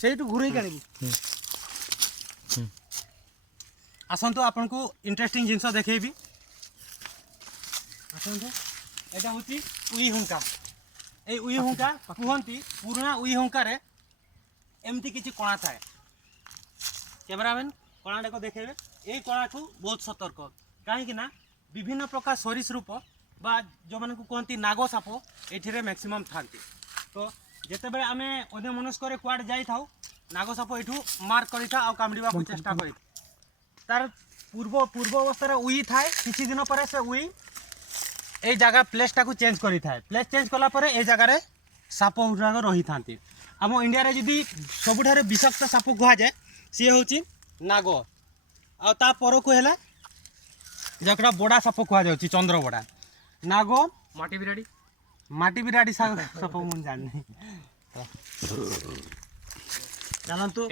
ସେଇଠୁ ଘୁରେଇ କାଣିବୁ आसतु आपन को इंटरेस्टिंग जिनस देखी आसतु यहाँ हूँ उई हुंका ये उई हुंका कहती पुराणा उई हुंकार एमती किसी कणा थाए कैमरामैन कणाटा को देखेबे ये कणा को बहुत सतर्क कहीं विभिन्न प्रकार सरीसृप बा जो मान को कहती नाग साप ये मैक्सिमम था तो जिते बड़े आम अन्य मनस्क कुआड़े जाई थाउ नाग साप ये मार्क कर कामड़ा को चेष्टा कर तार पूर्व अवस्था उई थाए किसी दिन पर से उई ए जगह प्लेसटा को चेंज करी थाए प्लेस चेंज कला पर ए जगह साप गुड़ाक रही था आम इंडिया रे जदि सबुठारे विषाक्त साप कह जाए सी हूँ नाग आ पर को है जोटा बड़ा साप कह चंद्रबड़ा नाग माटी बिराड़ी साप मुझे जानी चलतु